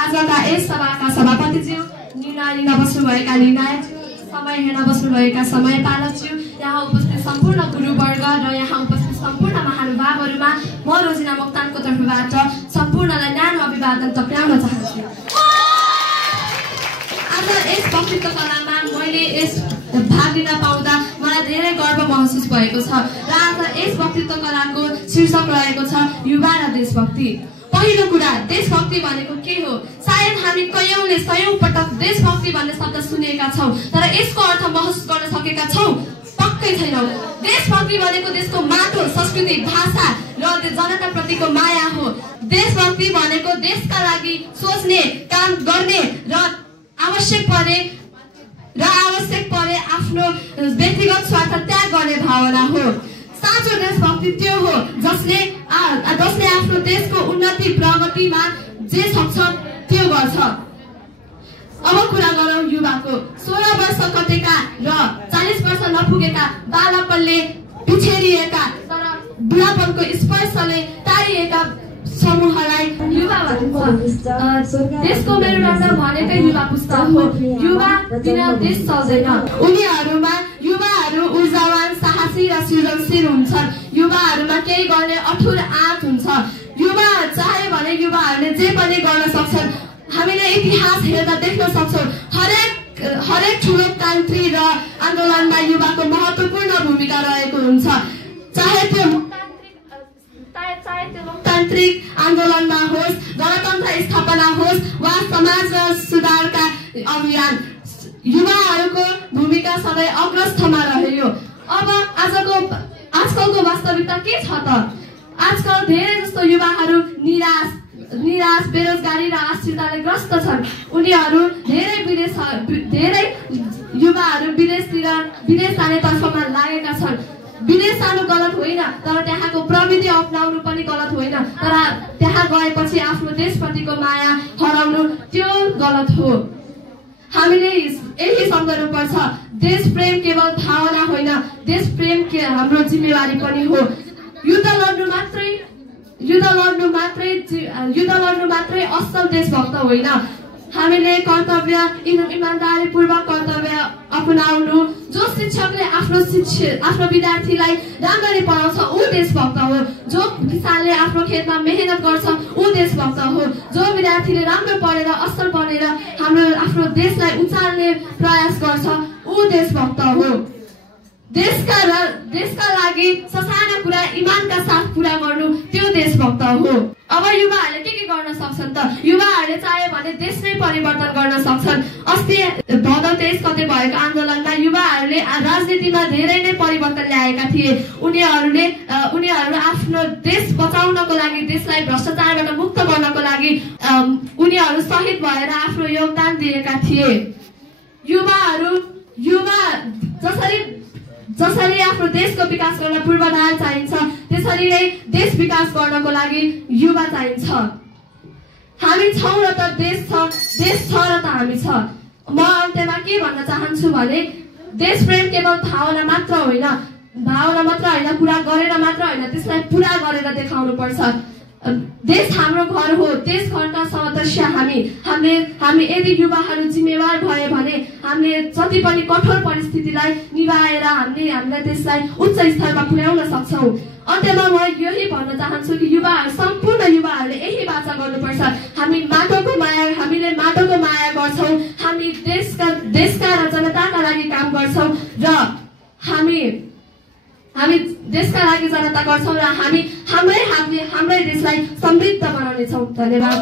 आजका यस सभाका सभापतिज्यू, निर्णय लिन बस्नुभएका निर्णायकज्यू, समय हेर्न बस्नुभएका समय पालकज्यू, यहाँ उपस्थित सम्पूर्ण गुरुवर्ग र यहाँ उपस्थित सम्पूर्ण महानुभावहरूमा म रोजिना मोक्तानको तर्फबाट सम्पूर्णलाई न्यानो अभिवादन टक्राउन चाहन्छु। आज यस वक्तृत्व कलामा मैले यस भाग लिन पाउँदा मलाई धेरै गर्व महसुस भएको छ र आज यस वक्तृत्व कलाको शीर्षक रहेको छ युवा र देशभक्ति। पहिलो कुरा, देशभक्ति भनेको के हो? सायद हामी कयौंले सयौं पटक देशभक्ति भन्ने शब्द सुनेका छौं, तर यसको अर्थ महसुस गर्न सकेका छौं? पक्कै छैनौं। देशभक्ति भनेको देशको माटो, संस्कृति, भाषा र जनताप्रतिको माया हो। देशभक्ति भनेको देशका लागि सोच्ने, काम गर्ने र आवश्यक परे आफ्नो व्यक्तिगत स्वार्थ त्याग गर्ने भावना हो। साँचो देशभक्ति त्यो हो जसले आफ्नो देशको उन्नति प्रगतिमा जे सक्छ त्यो गर्छ। अब कुरा गरौँ युवाको। 16 वर्ष कटेका र 40 वर्ष नपुगेका बालकले पिछेरिएका तर बुढापनको स्पर्शले तारिएका समूहलाई युवा भनिन्छ। देशको मेरुदण्ड भनेकै युवा पुस्ता हो। युवा बिना देश चल्दैन। युवाहरू ऊर्जावान, साहसी र सृजनशील हुन्छन्। युवाहरूमा केही गर्ने अठुर आँट हुन्छ। युवा चाहे भने युवाहरूले जे पनि गर्न सक्छन्। हामीले इतिहास हेर्दा देख्न सक्छौं हरेक ठूलो क्रान्ति र आन्दोलनमा युवाको महत्त्वपूर्ण भूमिका रहेको हुन्छ। चाहे त्यो लोकतान्त्रिक आन्दोलनमा होस्, गणतन्त्र स्थापना होस् वा समाज सुधारका अभियान, युवाहरूको भूमिका सधैँ अग्रस्थमा रह्यो। अब आजकलको वास्तविकता के छ त? आजकल धेरै जस्तो युवाहरू निराश, बेरोजगारी र आश्रितताले ग्रस्त छन्। उनीहरू धेरै युवाहरू विदेश जाने तर्फमा लागेका छन्। विदेश जानु गलत होइन, तर त्यहाँको प्रविधि अपनाउनु पनि गलत होइन, तर त्यहाँ गएपछि आफ्नो देशप्रतिको माया हराउनु त्यो गलत हो। हामीले यही सम्झनुपर्छ, देश प्रेम केवल भावना होइन, देश प्रेम हाम्रो जिम्मेवारी पनि हो। युद्ध लड्नु मात्रै असल देशभक्त होइन। हामीले इमानदारीपूर्वक कर्तव्य अपनाउनु। जो शिक्षकले आफ्नो विद्यार्थीलाई राम्ररी पढाउँछ ऊ देशभक्त हो। जो किसानले आफ्नो खेतमा मेहनत गर्छ ऊ देशभक्त हो। जो विद्यार्थीले राम्रो पढेर असल बनेर आफ्नो देशलाई उचाल्ने प्रयास गर्छ ऊ देशभक्त हो। देशका लागि ससाना कुरा इमानका साथ पूरा गर्नु त्यो देशभक्त हो। अब युवाहरूले के गर्न सक्छन् त? युवाहरूले चाहे भने देश नै परिवर्तन गर्न सक्छन्। अस्ति भदौ 23 गते भएको आन्दोलनमा युवाहरूले राजनीतिमा धेरै नै परिवर्तन ल्याएका थिए। उनीहरू आफ्नो देश बचाउनको लागि, देशलाई भ्रष्टाचारबाट मुक्त गर्नको लागि उनीहरू शहीद भएर आफ्नो योगदान दिएका थिए। जसरी आफ्नो देशको विकास गर्न पूर्वाधार चाहिन्छ, त्यसरी नै देश विकास गर्नको लागि युवा चाहिन्छ। हामी छौं र त देश छ र त हामी छ। म अन्त्यमा के भन्न चाहन्छु भने देश प्रेम केवल भावना मात्र होइन, कुरा गरेर मात्र होइन, त्यसलाई पूरा गरेर देखाउनु पर्छ। देश हाम्रो घर हो। देश घरका सदस्य हामी यदि युवाहरू जिम्मेवार भए भने हामीले जति पनि कठोर परिस्थितिलाई निभाएर हामीले त्यसलाई उच्च स्तरमा पुर्याउन सक्छौं। अन्त्यमा म यही भन्न चाहन्छु कि सम्पूर्ण युवाहरूले यही बाचा गर्नुपर्छ। हामीले माटोको माया गर्छौं। हामी देशका र जनताका लागि काम गर्छौं र हामी देशका लागि जनता गर्छौं र हामी हाम्रै हातले हाम्रै देशलाई समृद्ध बनाउनेछौं। धन्यवाद।